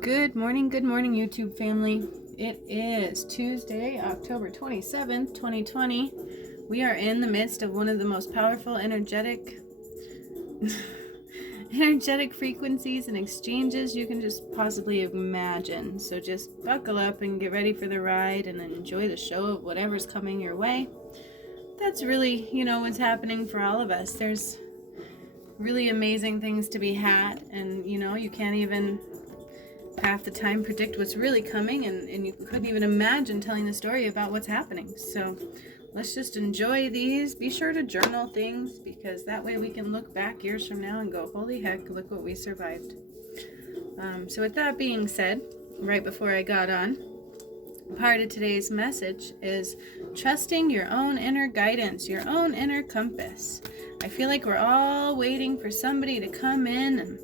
Good morning, YouTube family. It is Tuesday, October 27th, 2020. We are in the midst of one of the most powerful energetic frequencies and exchanges you can just possibly imagine. So just buckle up and get ready for the ride and enjoy the show of whatever's coming your way. That's really, what's happening for all of us. There's really amazing things to be had, and you can't even half the time predict what's really coming, and you couldn't even imagine telling the story about what's happening. So let's just enjoy these. Be sure to journal things, because that way we can look back years from now and go, holy heck, look what we survived. So with that being said, right before I got on, part of today's message is trusting your own inner guidance, your own inner compass. I feel like we're all waiting for somebody to come in and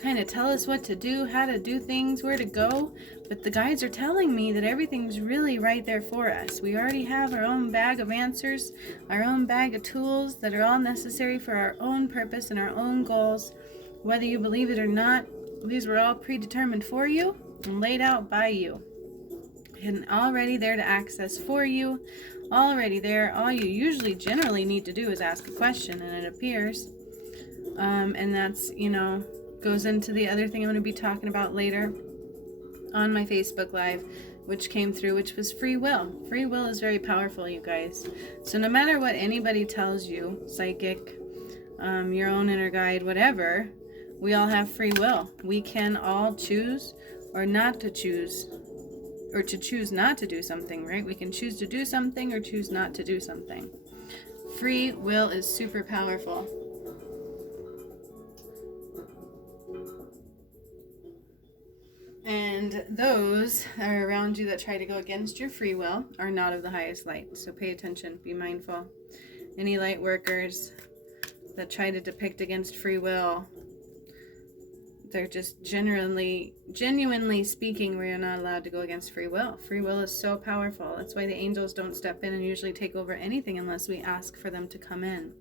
kind of tell us what to do, how to do things, where to go, but the guides are telling me that everything's really right there for us. We already have our own bag of answers, our own bag of tools that are all necessary for our own purpose and our own goals. Whether you believe it or not, these were all predetermined for you and laid out by you, and already there to access for you, already there. All you usually generally need to do is ask a question and it appears. And that's, goes into the other thing I'm going to be talking about later on my Facebook Live, which came through, which was free will. Free will is very powerful, you guys. So no matter what anybody tells you, psychic, your own inner guide, whatever, we all have free will. We can all choose or not to choose, or to choose not to do something, right? We can choose to do something or choose not to do something. Free will is super powerful. And those are around you that try to go against your free will are not of the highest light. So pay attention, be mindful. Any light workers that try to depict against free will, they're just genuinely speaking, we are not allowed to go against free will. Free will is so powerful. That's why the angels don't step in and usually take over anything unless we ask for them to come in.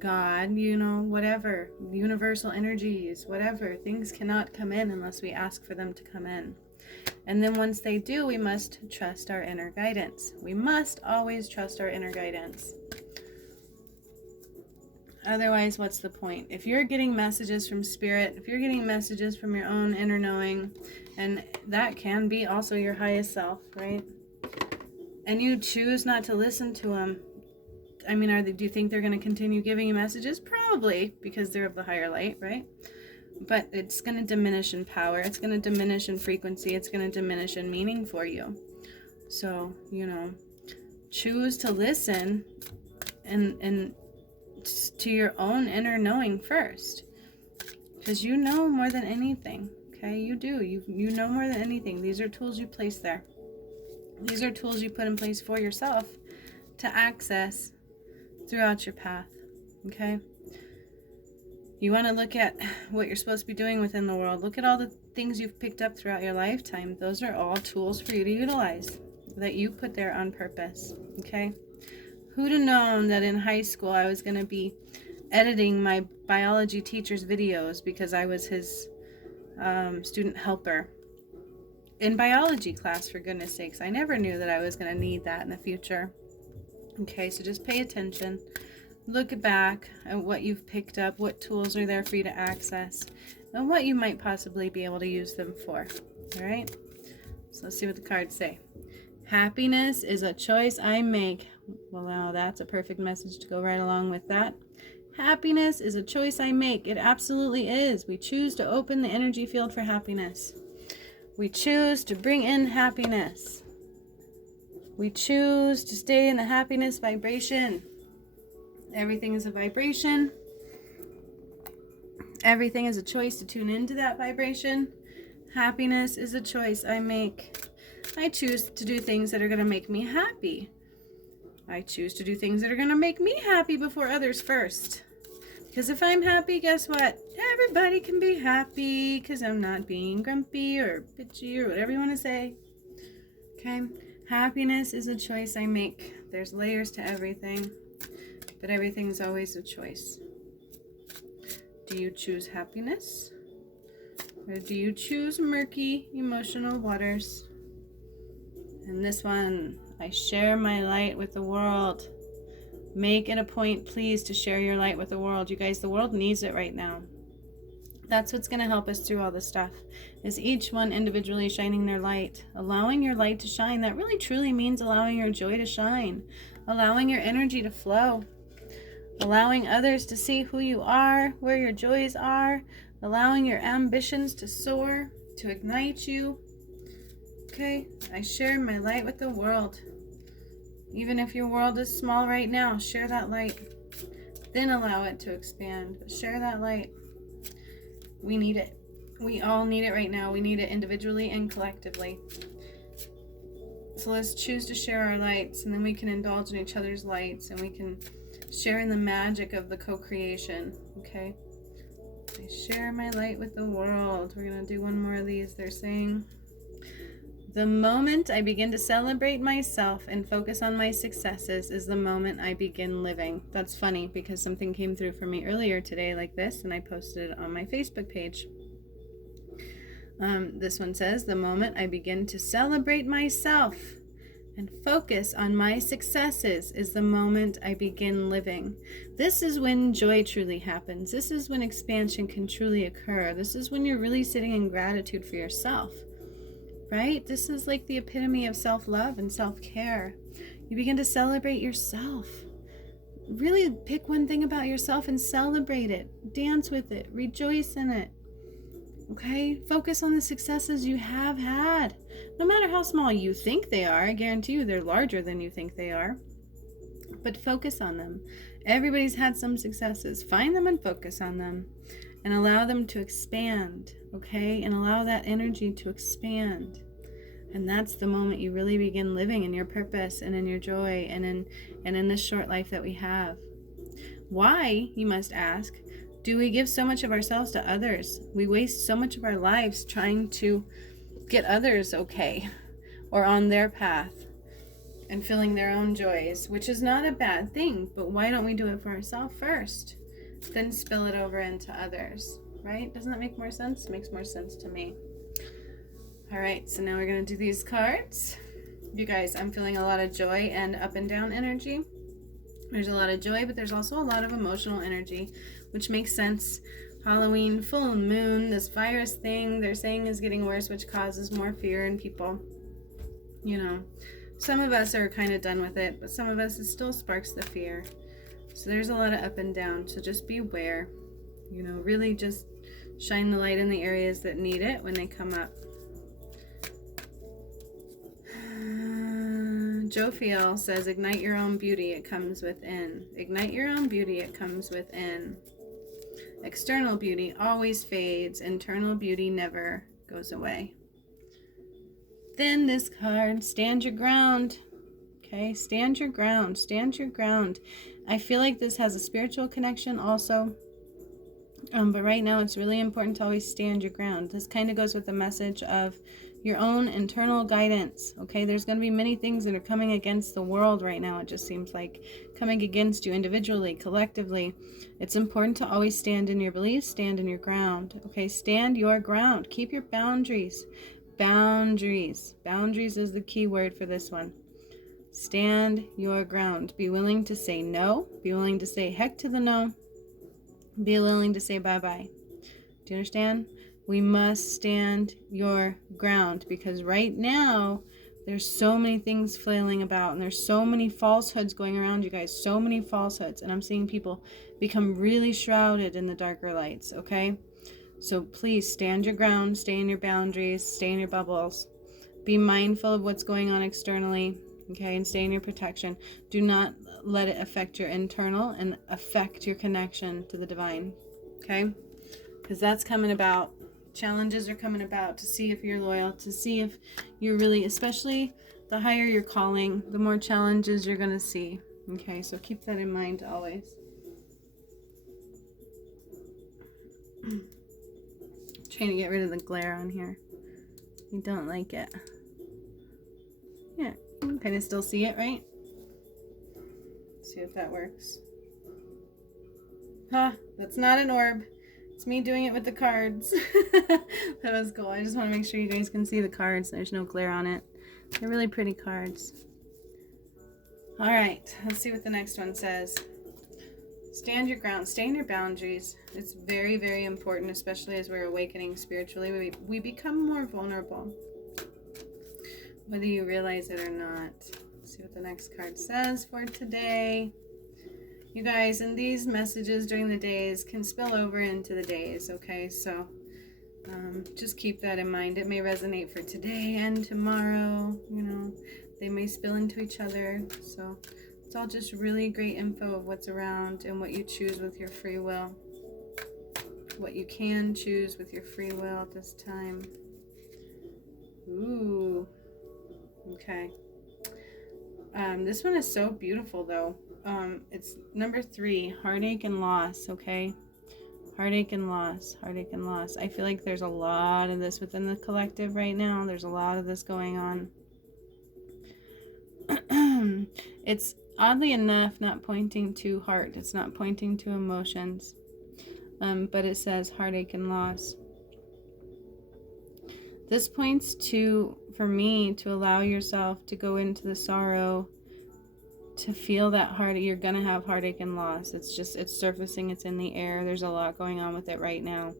God, whatever, universal energies, whatever, things cannot come in unless we ask for them to come in. And then once they do, we must trust our inner guidance. We must always trust our inner guidance. Otherwise, what's the point? If you're getting messages from spirit, if you're getting messages from your own inner knowing, and that can be also your highest self, right? And you choose not to listen to them, do you think they're going to continue giving you messages? Probably, because they're of the higher light, right? But it's going to diminish in power. It's going to diminish in frequency. It's going to diminish in meaning for you. So, choose to listen and to your own inner knowing first. Because you know more than anything, okay? You do. You know more than anything. These are tools you place there. These are tools you put in place for yourself to access throughout your path, okay? You want to look at what you're supposed to be doing within the world. Look at all the things you've picked up throughout your lifetime. Those are all tools for you to utilize that you put there on purpose, okay? Who'd have known that in high school I was going to be editing my biology teacher's videos because I was his student helper in biology class, for goodness sakes. I never knew that I was going to need that in the future. Okay, so just pay attention. Look back at what you've picked up, what tools are there for you to access, and what you might possibly be able to use them for. All right? So let's see what the cards say. Happiness is a choice I make. Well, now that's a perfect message to go right along with that. Happiness is a choice I make. It absolutely is. We choose to open the energy field for happiness. We choose to bring in happiness. We choose to stay in the happiness vibration. Everything is a vibration. Everything is a choice to tune into that vibration. Happiness is a choice I make. I choose to do things that are going to make me happy. I choose to do things that are going to make me happy before others first. Because if I'm happy, guess what? Everybody can be happy because I'm not being grumpy or bitchy or whatever you want to say. Okay? Happiness is a choice I make. There's layers to everything, but everything's always a choice. Do you choose happiness Or do you choose murky emotional waters? And this one, I share my light with the world. Make it a point, please, to share your light with the world. You guys, the world needs it right now. That's what's going to help us through all this stuff, is each one individually shining their light, allowing your light to shine. That really truly means allowing your joy to shine, allowing your energy to flow, allowing others to see who you are, where your joys are, allowing your ambitions to soar, to ignite you. Okay, I share my light with the world. Even if your world is small right now, share that light. Then allow it to expand. But share that light. We need it. We all need it right now. We need it individually and collectively. So let's choose to share our lights, and then we can indulge in each other's lights, and we can share in the magic of the co-creation. Okay? I share my light with the world. We're going to do one more of these. They're saying, the moment I begin to celebrate myself and focus on my successes is the moment I begin living. That's funny because something came through for me earlier today like this, and I posted it on my Facebook page. This one says, the moment I begin to celebrate myself and focus on my successes is the moment I begin living. This is when joy truly happens. This is when expansion can truly occur. This is when you're really sitting in gratitude for yourself. Right? This is like the epitome of self-love and self-care. You begin to celebrate yourself. Really pick one thing about yourself and celebrate it. Dance with it. Rejoice in it. Okay? Focus on the successes you have had. No matter how small you think they are, I guarantee you they're larger than you think they are. But focus on them. Everybody's had some successes. Find them and focus on them. And allow them to expand, okay? And allow that energy to expand. And that's the moment you really begin living in your purpose and in your joy and in this short life that we have. Why, you must ask, do we give so much of ourselves to others? We waste so much of our lives trying to get others okay or on their path and filling their own joys, which is not a bad thing, but why don't we do it for ourselves first? Then spill it over into others, right? Doesn't that make more sense? It makes more sense to me. All right, so now we're going to do these cards. You guys, I'm feeling a lot of joy and up and down energy. There's a lot of joy, but there's also a lot of emotional energy, which makes sense. Halloween, full moon, this virus thing they're saying is getting worse, which causes more fear in people. You know, some of us are kind of done with it, but some of us, it still sparks the fear. So there's a lot of up and down. So just be aware, you know, really just shine the light in the areas that need it when they come up. Jophiel says, ignite your own beauty, it comes within. Ignite your own beauty, it comes within. External beauty always fades. Internal beauty never goes away. Then this card, stand your ground. Okay, stand your ground. Stand your ground. I feel like this has a spiritual connection also. But right now it's really important to always stand your ground. This kind of goes with the message of your own internal guidance. Okay, there's going to be many things that are coming against the world right now. It just seems like coming against you individually, collectively. It's important to always stand in your beliefs, stand in your ground. Okay, stand your ground. Keep your boundaries. Boundaries. Boundaries is the key word for this one. Stand your ground. Be willing to say no. Be willing to say heck to the no. Be willing to say bye-bye. Do you understand? We must stand your ground, because right now there's so many things flailing about, and there's so many falsehoods going around, you guys. So many falsehoods. And I'm seeing people become really shrouded in the darker lights, okay? So please stand your ground. Stay in your boundaries. Stay in your bubbles. Be mindful of what's going on externally. Okay, and stay in your protection. Do not let it affect your internal and affect your connection to the divine. Okay, because that's coming about. Challenges are coming about to see if you're loyal, to see if you're really, especially the higher your calling, the more challenges you're going to see. Okay, so keep that in mind always. Trying to get rid of the glare on here. You don't like it. Yeah. You can kind of still see it, right? Let's see if that works. Huh, that's not an orb. It's me doing it with the cards. That was cool. I just want to make sure you guys can see the cards. There's no glare on it. They're really pretty cards. All right, let's see what the next one says. Stand your ground. Stay in your boundaries. It's very, very important, especially as we're awakening spiritually. We become more vulnerable, whether you realize it or not. Let's see what the next card says for today. You guys, and these messages during the days can spill over into the days, okay? So just keep that in mind. It may resonate for today and tomorrow, you know. They may spill into each other. So it's all just really great info of what's around and what you choose with your free will. What you can choose with your free will at this time. Ooh. Okay. This one is so beautiful, though. It's number 3, heartache and loss, okay? Heartache and loss, heartache and loss. I feel like there's a lot of this within the collective right now. There's a lot of this going on. It's oddly enough not pointing to heart. It's not pointing to emotions. But it says heartache and loss. This points to, for me, to allow yourself to go into the sorrow, to feel that heartache. You're going to have heartache and loss. It's surfacing. It's in the air. There's a lot going on with it right now.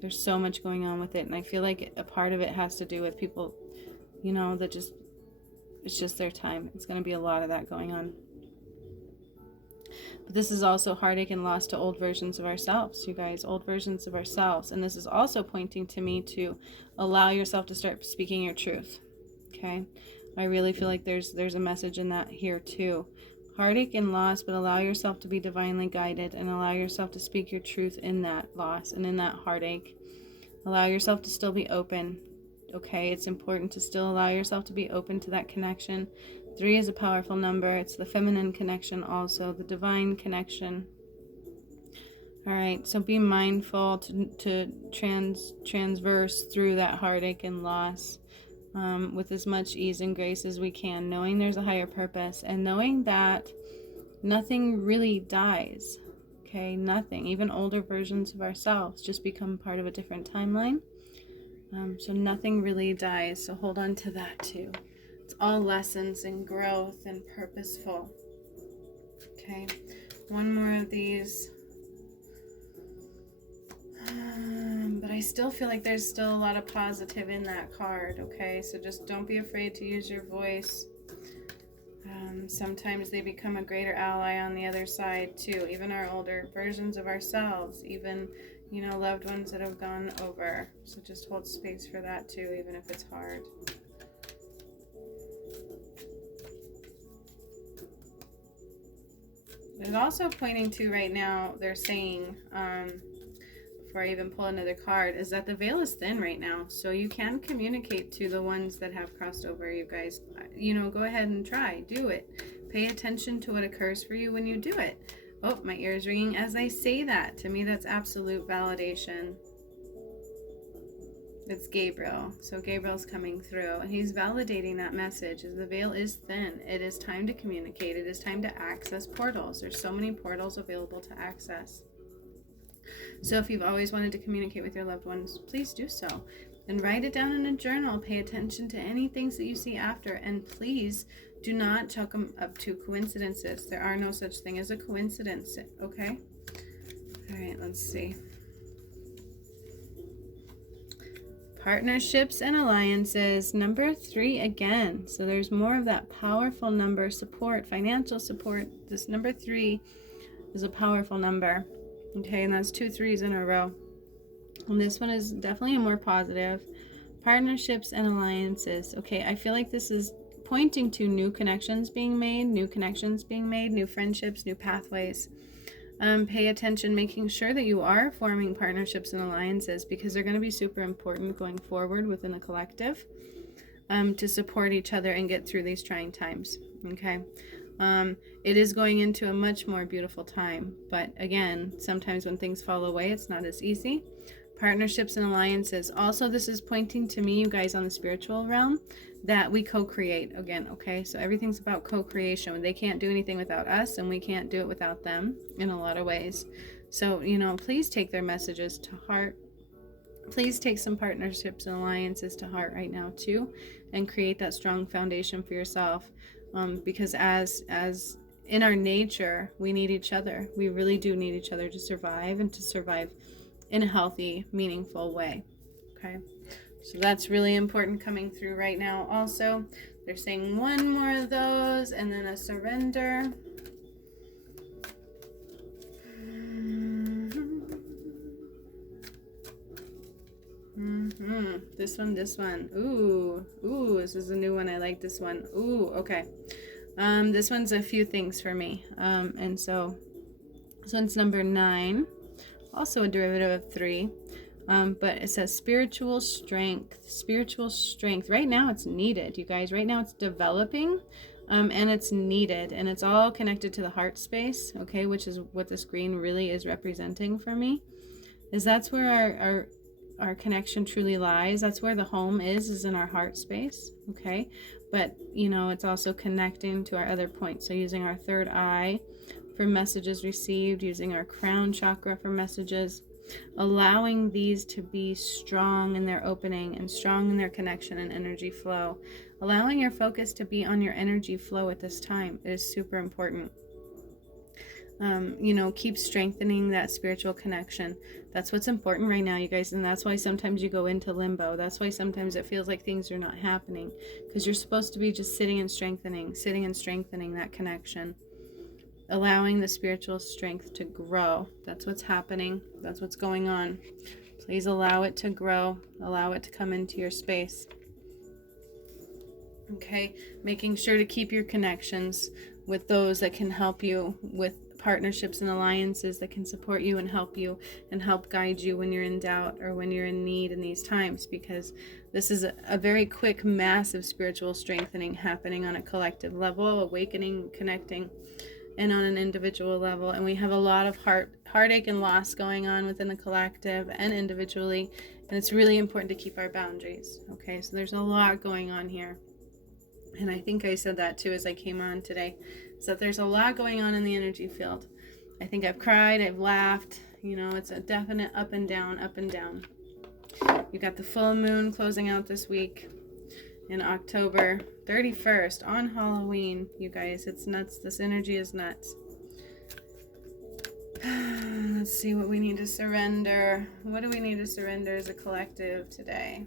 There's so much going on with it. And I feel like a part of it has to do with people, you know, that it's just their time. It's going to be a lot of that going on. But this is also heartache and loss to old versions of ourselves, you guys, old versions of ourselves. And this is also pointing to me to allow yourself to start speaking your truth. Okay? I really feel like there's a message in that here too. Heartache and loss, but allow yourself to be divinely guided and allow yourself to speak your truth in that loss and in that heartache. Allow yourself to still be open. Okay? It's important to still allow yourself to be open to that connection. 3 is a powerful number. It's the feminine connection also, the divine connection. All right, so be mindful to transverse through that heartache and loss with as much ease and grace as we can, knowing there's a higher purpose and knowing that nothing really dies. Okay, nothing. Even older versions of ourselves just become part of a different timeline. So nothing really dies. So hold on to that too. It's all lessons and growth and purposeful. Okay, one more of these. But I still feel like there's still a lot of positive in that card, okay? So just don't be afraid to use your voice. Sometimes they become a greater ally on the other side too. Even our older versions of ourselves, even, you know, loved ones that have gone over. So just hold space for that too, even if it's hard. There's also pointing to right now, they're saying, before I even pull another card, is that the veil is thin right now. So you can communicate to the ones that have crossed over, you guys. You know, go ahead and try. Do it. Pay attention to what occurs for you when you do it. Oh, my ear is ringing as I say that. To me, that's absolute validation. It's Gabriel. So Gabriel's coming through and he's validating that message. The veil is thin. It is time to communicate. It is time to access portals. There's so many portals available to access. So if you've always wanted to communicate with your loved ones, please do so. And write it down in a journal. Pay attention to any things that you see after. And please do not chalk them up to coincidences. There are no such thing as a coincidence, okay? All right, let's see. Partnerships and alliances, number 3 again. So there's more of that powerful number, support, financial support. This number 3 is a powerful number. Okay, and that's 2 3s in a row. And this one is definitely more positive. Partnerships and alliances. Okay, I feel like this is pointing to new connections being made, new friendships, new pathways. Pay attention, making sure that you are forming partnerships and alliances because they're going to be super important going forward within the collective to support each other and get through these trying times. Okay. It is going into a much more beautiful time, but again, sometimes when things fall away, it's not as easy. Partnerships and alliances. Also, this is pointing to me, you guys, on the spiritual realm, that we co-create again. Okay, so everything's about co-creation. They can't do anything without us, and we can't do it without them in a lot of ways. So, please take their messages to heart. Please take some partnerships and alliances to heart right now too, and create that strong foundation for yourself. Because as in our nature, we need each other. We really do need each other to survive, and to survive in a healthy, meaningful way. Okay, so that's really important coming through right now. Also, they're saying one more of those, and then a surrender. This one. Ooh, this is a new one. I like this one. Ooh, okay. This one's a few things for me. And so this one's number 9, also a derivative of 3. But it says spiritual strength. Spiritual strength. Right now it's needed, you guys. Right now it's developing, and it's needed, and it's all connected to the heart space, okay, which is what this green really is representing for me. Is that's where our connection truly lies. That's where the home is in our heart space, okay? But it's also connecting to our other points. So using our third eye for messages received, using our crown chakra for messages, allowing these to be strong in their opening and strong in their connection and energy flow. Allowing your focus to be on your energy flow at this time is super important. Keep strengthening that spiritual connection. That's what's important right now, you guys. And that's why sometimes you go into limbo. That's why sometimes it feels like things are not happening, because you're supposed to be just sitting and strengthening that connection, allowing the spiritual strength to grow. That's what's happening. That's what's going on. Please allow it to grow. Allow it to come into your space. Okay, making sure to keep your connections with those that can help you, with partnerships and alliances that can support you and help guide you when you're in doubt or when you're in need in these times, because this is a very quick, massive spiritual strengthening happening on a collective level, awakening, connecting, and on an individual level. And we have a lot of heartache and loss going on within the collective and individually, and it's really important to keep our boundaries. Okay, so there's a lot going on here. And I think I said that too as I came on today. So there's a lot going on in the energy field. I think I've cried, I've laughed. It's a definite up and down, up and down. You got the full moon closing out this week in October 31st on Halloween. You guys, it's nuts. This energy is nuts. Let's see what we need to surrender. What do we need to surrender as a collective today?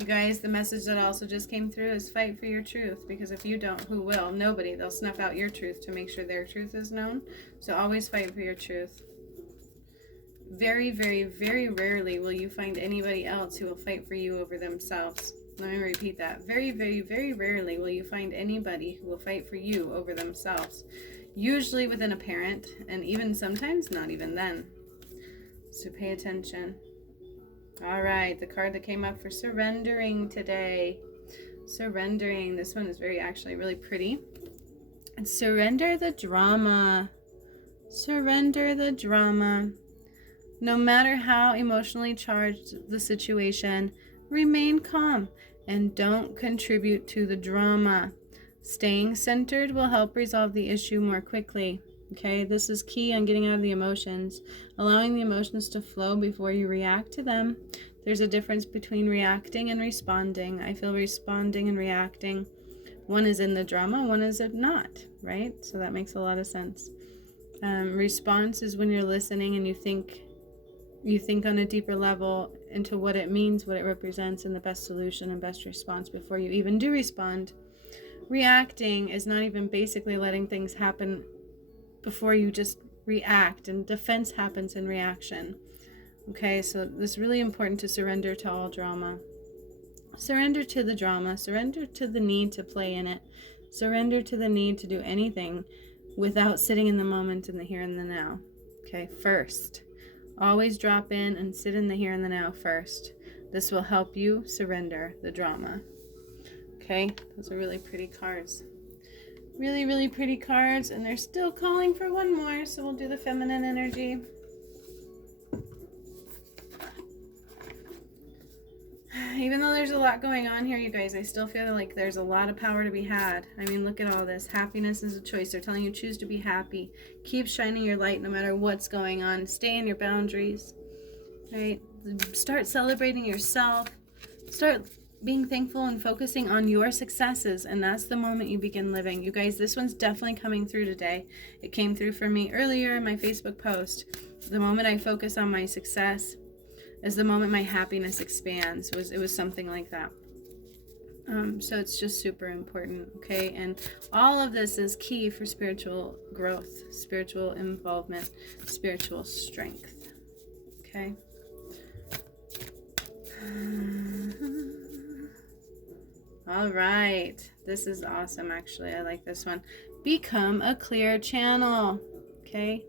You guys, the message that also just came through is fight for your truth, because if you don't, who will? Nobody. They'll snuff out your truth to make sure their truth is known. So always fight for your truth. Very, very, very rarely will you find anybody else who will fight for you over themselves. Let me repeat that. Very, very, very rarely will you find anybody who will fight for you over themselves. Usually within a parent, and even sometimes not even then. So pay attention. All right, the card that came up for surrendering today. Surrendering. This one is actually really pretty. And surrender the drama. Surrender the drama. No matter how emotionally charged the situation, remain calm and don't contribute to the drama. Staying centered will help resolve the issue more quickly. Okay, this is key on getting out of the emotions, allowing the emotions to flow before you react to them. There's a difference between reacting and responding. I feel responding and reacting. One is in the drama, one is not, right? So that makes a lot of sense. Response is when you're listening and you think on a deeper level into what it means, what it represents, and the best solution and best response before you even do respond. Reacting is not even basically letting things happen before you just react, and defense happens in reaction. Okay, so it's really important to surrender to all drama. Surrender to the drama. Surrender to the need to play in it. Surrender to the need to do anything without sitting in the moment, in the here and the now. Okay, first. Always drop in and sit in the here and the now first. This will help you surrender the drama. Okay, those are really pretty cards. Really, really pretty cards, and they're still calling for one more, so we'll do the feminine energy. even though there's a lot going on here, you guys, I still feel like there's a lot of power to be had. I mean, look at all this. Happiness is a choice. They're telling you choose to be happy. Keep shining your light no matter what's going on. Stay in your boundaries, right? Start celebrating yourself. Start being thankful and focusing on your successes, and that's the moment you begin living. You guys, this one's definitely coming through today. It came through for me earlier in my Facebook post. The moment I focus on my success is the moment my happiness expands. It was something like that. So it's just super important, okay? And all of this is key for spiritual growth, spiritual involvement, spiritual strength, okay? All right, this is awesome. Actually, I like this one. Become a clear channel, okay?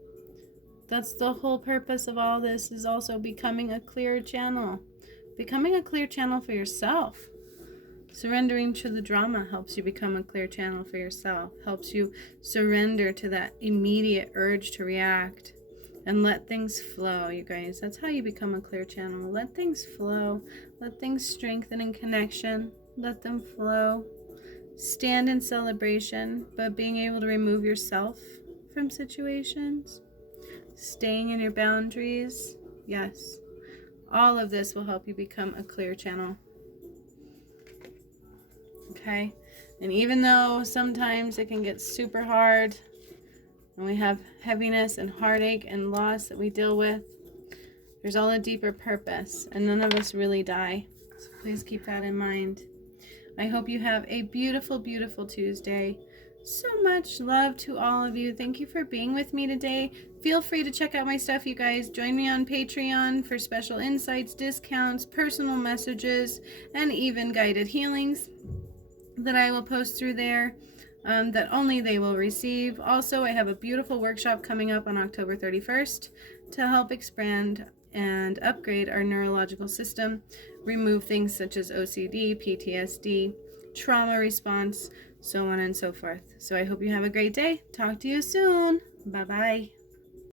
That's the whole purpose of all this, is also becoming a clear channel. Becoming a clear channel for yourself. Surrendering to the drama helps you become a clear channel for yourself. Helps you surrender to that immediate urge to react and let things flow, you guys. That's how you become a clear channel. Let things flow. Let things strengthen in connection. Let them flow. Stand in celebration, but being able to remove yourself from situations. Staying in your boundaries. Yes. All of this will help you become a clear channel. Okay? And even though sometimes it can get super hard and we have heaviness and heartache and loss that we deal with, there's all a deeper purpose, and none of us really die. So please keep that in mind. I hope you have a beautiful, beautiful Tuesday. So much love to all of you. Thank you for being with me today. Feel free to check out my stuff, you guys. Join me on Patreon for special insights, discounts, personal messages, and even guided healings that I will post through there that only they will receive. Also, I have a beautiful workshop coming up on October 31st to help expand and upgrade our neurological system, remove things such as OCD, PTSD, trauma response, so on and so forth. So I hope you have a great day. Talk to you soon. Bye-bye.